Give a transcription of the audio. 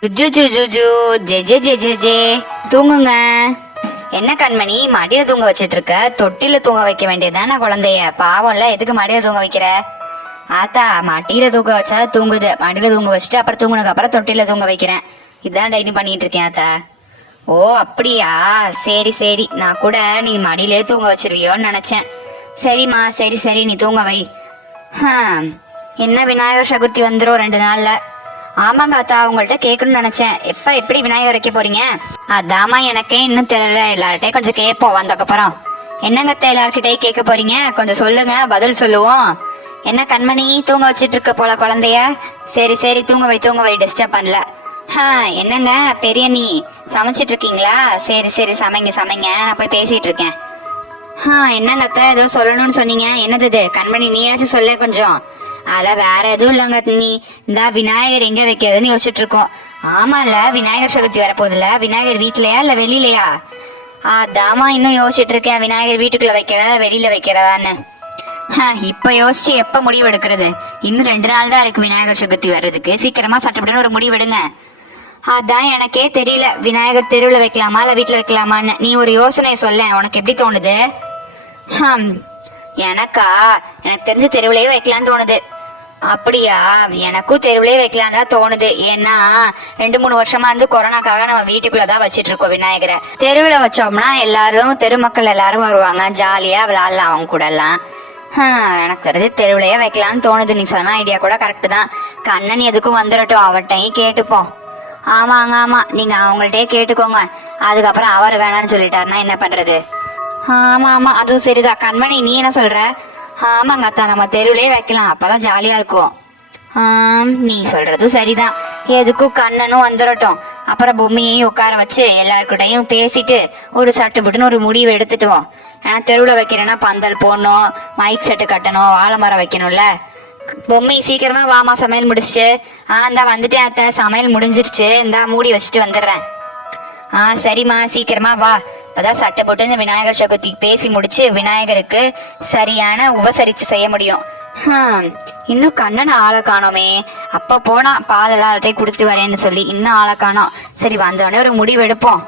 ஜுஜு ஜு ஜூ ஜு. ஜே ஜே ஜே ஜே தூங்குங்க. என்ன கண்மணி மடியில தூங்க வச்சிட்டு இருக்க தொட்டில தூங்க வைக்க வேண்டியதுதானே குழந்தைய. பாவம்ல எதுக்கு மடியில தூங்க வைக்கிற? ஆத்தா மடியில தூங்க வச்சா தூங்குது. மடியில தூங்க வச்சுட்டு அப்புறம் தூங்குனதுக்கு அப்புறம் தொட்டில தூங்க வைக்கிறேன். இதான் டைனி பண்ணிட்டு இருக்கேன் ஆத்தா. ஓ அப்படியா? சரி சரி. நான் கூட நீ மடியிலே தூங்க வச்சிருவியோன்னு நினைச்சேன். சரிம்மா சரி சரி. நீ தூங்க வை. என்ன விநாயகர் சதுர்த்தி வந்துடும் ரெண்டு நாள்ல. ஆமாங்க அத்தா உங்கள்கிட்ட கேட்கணும்னு நினைச்சேன். எப்ப எப்படி விநாயகர் வைக்க போறீங்க? அதாமா எனக்கே இன்னும் தெரியல. எல்லார்ட்டையும் கொஞ்சம் கேட்போம் வந்தக்கப்புறம் என்னங்க அத்தை எல்லார்கிட்டயும் கேட்க போறீங்க? கொஞ்சம் சொல்லுங்க பதில் சொல்லுவோம். என்ன கண்மணி தூங்க வச்சிட்டு இருக்க போல குழந்தைய? சரி சரி தூங்க வை தூங்க வை டிஸ்டர்ப் பண்ணல. ஹா என்னங்க பெரிய நீ சமைச்சிட்டு இருக்கீங்களா சரி சரி சமைங்க சமைங்க நான் போய் பேசிட்டு இருக்கேன் ஆ என்னங்க அத்தை ஏதோ சொல்லணும்னு சொன்னீங்க. என்னது இது? கண்மணி நீயாச்சும் சொல்ல கொஞ்சம். அதெல்லாம் வேற எதுவும் இல்லைங்க நீ இந்த விநாயகர் எங்க வைக்கிறதுன்னு யோசிச்சுட்டு இருக்கோம் ஆமால விநாயகர் சதுர்த்தி வரப்போகுதுல விநாயகர் வீட்லயா இல்ல வெளியிலயா அதாம்மா இன்னும் யோசிச்சுட்டு இருக்கேன் விநாயகர் வீட்டுக்குள்ள வைக்கிறதா வெளியில வைக்கிறதான்னு. இப்ப யோசிச்சு எப்ப முடிவு எடுக்கிறது? இன்னும் ரெண்டு நாள் தான் இருக்கு விநாயகர் சதுர்த்தி வர்றதுக்கு. சீக்கிரமா சட்டப்பட்டுன்னு ஒரு முடிவு எடுங்க. அதான் எனக்கே தெரியல. விநாயகர் தெருவில் வைக்கலாமா இல்லை வீட்டில் வைக்கலாமான்னு. நீ ஒரு யோசனை சொல்ல உனக்கு எப்படி தோணுது? எனக்கா? எனக்கு தெரிஞ்சு தெருவிலேயே வைக்கலாம்னு தோணுது. அப்படியா? எனக்கும் தெருவிலே வைக்கலாம் தான் தோணுது. ஏன்னா ரெண்டு மூணு வருஷமா இருந்து கொரோனாக்காக நம்ம வீட்டுக்குள்ள தான் வச்சிட்டு இருக்கோம் விநாயகரை. தெருவில் வச்சோம்னா எல்லாரும் தெருமக்கள் எல்லாரும் வருவாங்க. ஜாலியா விளாட்லாம் அவங்க கூட எல்லாம் எனக்கு தெரிஞ்சு தெருவிலேயே வைக்கலாம்னு தோணுது. நீ சொன்ன ஐடியா கூட கரெக்டு தான். கண்ணன் எதுக்கும் வந்துடட்டும். அவர்கிட்டையும் கேட்டுப்போம். ஆமாங்க ஆமா. நீங்க அவங்கள்ட்டயே கேட்டுக்கோங்க. அதுக்கப்புறம் அவர் வேணாம்னு சொல்லிட்டாருன்னா என்ன பண்றது? ஆமா ஆமா அதுவும் சரிதான். கண்மணி நீ என்ன சொல்ற? ஆமாங்க அத்தா நம்ம தெருவிலே வைக்கலாம். அப்பதான் ஜாலியா இருக்கும். நீ சொல்றதும் சரிதான். எதுக்கும் கண்ணனும் வந்துடட்டும் அப்புறம் பொம்மையையும் உட்கார வச்சு எல்லாருக்கிட்டையும் பேசிட்டு ஒரு சட்டு புட்டுன்னு ஒரு முடிவு எடுத்துட்டுவோம். ஏன்னா தெருவில் வைக்கிறேன்னா பந்தல் போடணும் மைக் செட்டு கட்டணும் வாழை மரம் வைக்கணும்ல. பொம்மை சீக்கிரமா வாமா சமையல் முடிச்சிச்சு ஆ இந்தா வந்துட்டேன் அத்தை சமையல் முடிஞ்சிருச்சு. இந்தா மூடி வச்சுட்டு வந்துடுறேன். ஆ சரிம்மா சீக்கிரமா வா. இப்பதான் சட்டை போட்டு இந்த விநாயகர் சதுர்த்தி பேசி முடிச்சு விநாயகருக்கு சரியான உபசரிச்சு செய்ய முடியும். இன்னும் கண்ணனை ஆளை காணோமே. அப்ப போனா பாலெல்லாம் எல்லாத்தையும் கொடுத்து வரேன்னு சொல்லி இன்னும் ஆளை காணோம். சரி வந்தோடனே ஒரு முடிவு எடுப்போம்.